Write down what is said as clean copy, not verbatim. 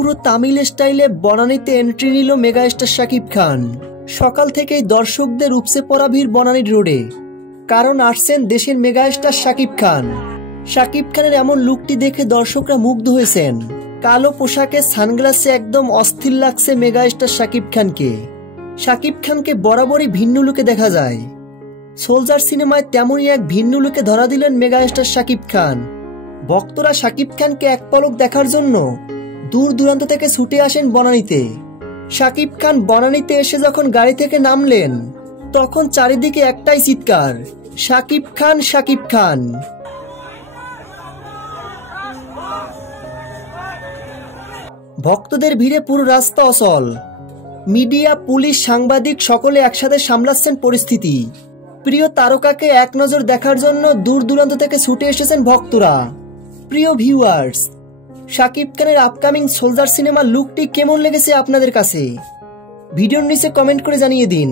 পুরো তামিল স্টাইলে বনানীতে এন্ট্রি নিল মেগাস্টার শাকিব খান। সকাল থেকেই দর্শকদের উপচে পড়া ভিড় বনানী রোডে, কারণ আসছেন দেশের মেগাস্টার শাকিব খান। শাকিব খানের এমন লুকটি দেখে দর্শকরা মুগ্ধ হয়েছেন। কালো পোশাকে সানগ্লাসে একদম অস্থির লাগছে মেগাস্টার শাকিব খানকে। শাকিব খানকে বরাবরই ভিন্ন লুকে দেখা যায়। সোলজার সিনেমায় তেমনই এক ভিন্ন লুকে ধরা দিলেন মেগাস্টার শাকিব খান। ভক্তরা শাকিব খানকে এক পলক দেখার জন্য দূর দূরান্ত থেকে ছুটে আসেন বনানীতে। শাকিব খান বনানীতে এসে যখন গাড়ি থেকে নামলেন, তখন চারিদিকে একটাই চিৎকার, শাকিব খান, শাকিব খান। ভক্তদের ভিড়ে পুরো রাস্তা অচল। মিডিয়া, পুলিশ, সাংবাদিক সকলে একসাথে সামলাচ্ছেন পরিস্থিতি। প্রিয় তারকাকে এক নজর দেখার জন্য দূর দূরান্ত থেকে ছুটে এসেছেন ভক্তরা। প্রিয় ভিউয়ার্স, শাকিব খানের আপকামিং সোলজার সিনেমার লুকটি কেমন লেগেছে আপনাদের কাছে? ভিডিওর নিচে কমেন্ট করে জানিয়ে দিন।